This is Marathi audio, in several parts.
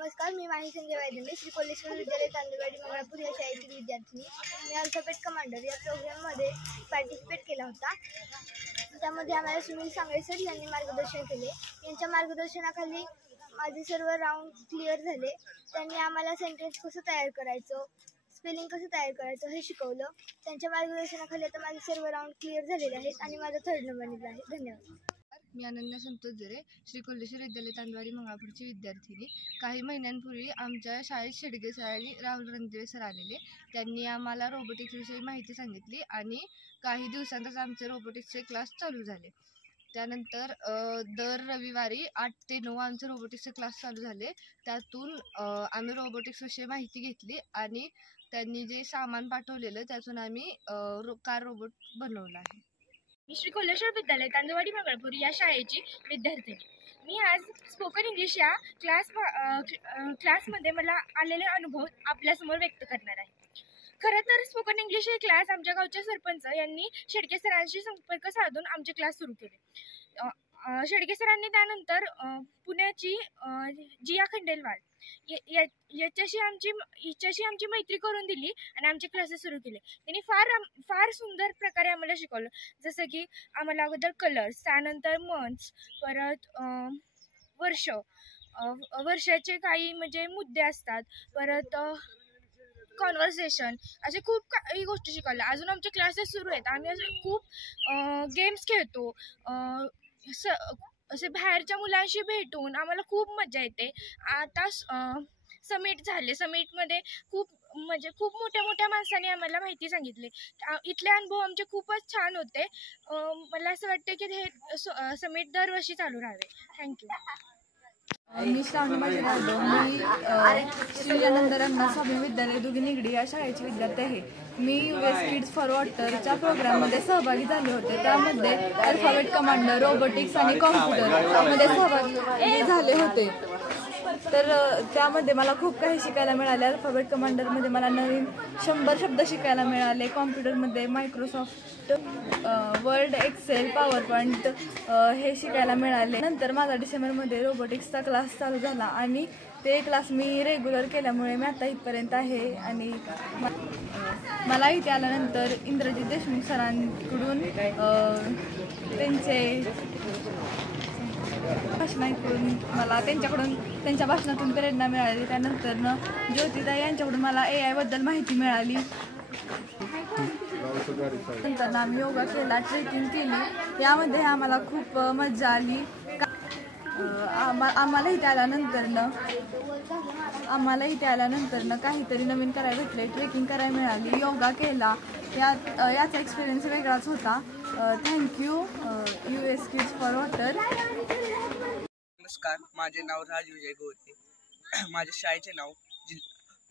नमस्कार, मी माही संजय वायदंडे, श्री कोल्हेश्वर विद्यालय तांदूळवाडी मंगळापूर या शाळेतील विद्यार्थिनी. मी अल्फाबेट कमांडर या प्रोग्राममध्ये पार्टिसिपेट केला होता. त्यामध्ये आम्हाला सुनील सांगळे सर यांनी मार्गदर्शन केले. यांच्या मार्गदर्शनाखाली माझे सर्व राऊंड क्लिअर झाले. त्यांनी आम्हाला सेंटेन्स कसं तयार करायचं, स्पेलिंग कसं तयार करायचं हे शिकवलं. त्यांच्या मार्गदर्शनाखाली आता माझे सर्व राऊंड क्लिअर झालेले आहेत आणि माझा 3rd नंबर निघाला आहे. धन्यवाद. मी अनन्या संतोष जरे, श्री कोल्हेश्वर विद्यालय तांदवाडी मंगळापूरची विद्यार्थिनी. काही महिन्यांपूर्वी आमच्या शाळेत शेडगे सर आणि राहुल रणदिवे सर आलेले. त्यांनी आम्हाला रोबोटिक्सविषयी माहिती सांगितली आणि काही दिवसांतच आमचे रोबोटिक्सचे क्लास चालू झाले. त्यानंतर दर रविवारी 8 ते 9 आमचे रोबोटिक्सचे क्लास चालू झाले. त्यातून आम्ही रोबोटिक्सविषयी माहिती घेतली आणि त्यांनी जे सामान पाठवलेलं त्यातून आम्ही कार रोबोट बनवला आहे. मी श्री कोल्हेश्वर विद्यालय तांदूळवाडी मंगळापूर या शाळेची विद्यार्थिनी. मी आज स्पोकन इंग्लिश या क्लासमध्ये मला आलेले अनुभव आपल्यासमोर व्यक्त करणार आहे. खरं तर स्पोकन इंग्लिश हे क्लास आमच्या गावच्या सरपंच यांनी शेडके सरांशी संपर्क साधून आमचे क्लास सुरू केले. शेडके सरांनी त्यानंतर पुण्याची जिया खंडेलवाल हिच्याशी आमची मैत्री करून दिली आणि आमचे क्लासेस सुरू केले. त्यांनी फार सुंदर प्रकारे आम्हाला शिकवलं. जसं की आम्हाला अगोदर कलर्स, त्यानंतर मंथ्स, परत वर्षाचे काही म्हणजे मुद्दे असतात, परत कॉन्व्हर्सेशन, असे खूप काही गोष्टी शिकवल्या. अजून आमचे क्लासेस सुरू आहेत. आम्ही असे खूप गेम्स खेळतो. असे बाहेरच्या मुलांशी भेटून आम्हाला खूप मजा येते. आता समिट झाले. समिटमध्ये खूप मोठ्या माणसांनी आम्हाला माहिती सांगितली. इथले अनुभव आमचे खूपच छान होते. मला असं वाटतं की हे समिट दरवर्षी चालू राहावे. थँक्यू. मी श्रावणी माझे नाव. मी श्री अनंदरंगा स्वामी विद्यालय दुगी निगडी या शाळेची विद्यार्थी आहे. मी US किड्स फॉर वॉटरच्या प्रोग्राममध्ये सहभागी झाले होते. त्यामध्ये अल्फाबेट कमांडर, रोबोटिक्स आणि कॉम्प्युटरमध्ये सहभागी झाले होते. तर त्यामध्ये मला खूप काही शिकायला मिळाले. अल्फाबेट कमांडरमध्ये मला नवीन 100 शब्द शिकायला मिळाले. कॉम्प्युटरमध्ये Microsoft Word, Excel, PowerPoint हे शिकायला मिळाले. नंतर माझा डिसेंबरमध्ये रोबोटिक्सचा क्लास चालू झाला आणि ते क्लास मी रेग्युलर केल्यामुळे मी आता इथपर्यंत आहे. आणि मला इथे आल्यानंतर इंद्रजित देशमुख सरांकडून त्यांचे भाषण ऐकून मला त्यांच्या भाषणातून प्रेरणा मिळाली. त्यानंतर ज्योतिताई यांच्याकडून मला AI बद्दल माहिती मिळाली. नंतर आम्ही योगा केला, ट्रेकिंग केली. यामध्ये आम्हाला खूप मजा आली. आम्हाला इथे आल्यानंतर काहीतरी नवीन करायला भेटले. ट्रेकिंग करायला मिळाली, योगा केला. याचा एक्सपिरियन्स वेगळाच होता. Thank you US kids for water. नमस्कार, माझे नाव राज विजय गोते. माझ्या शाळेचे नाव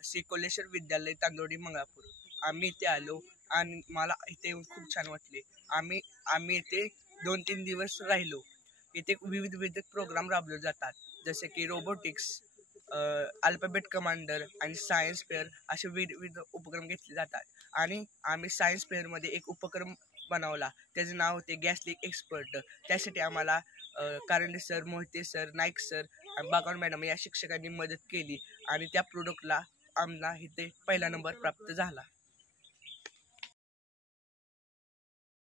श्री कोल्हेश्वर विद्यालय तांदोडी मंगळापूर. आम्ही इथे आलो आणि मला इथे येऊन खूप छान वाटले. आम्ही इथे 2-3 दिवस राहिलो. इथे विविध प्रोग्राम राबवले जातात, जसे की रोबोटिक्स, अल्फाबेट कमांडर आणि सायन्स फेअर असे विविध उपक्रम घेतले जातात. आणि आम्ही सायन्स फेअरमध्ये एक उपक्रम बनवला. त्याचे नाव होते गॅस लीक एक्सपर्ट. त्यासाठी आम्हाला Karande sir, Mohite sir, Naik sir आणि बागवान मॅडम या शिक्षकांनी मदत केली आणि त्या प्रोडक्टला आम्हाला इथे 1ला नंबर प्राप्त झाला.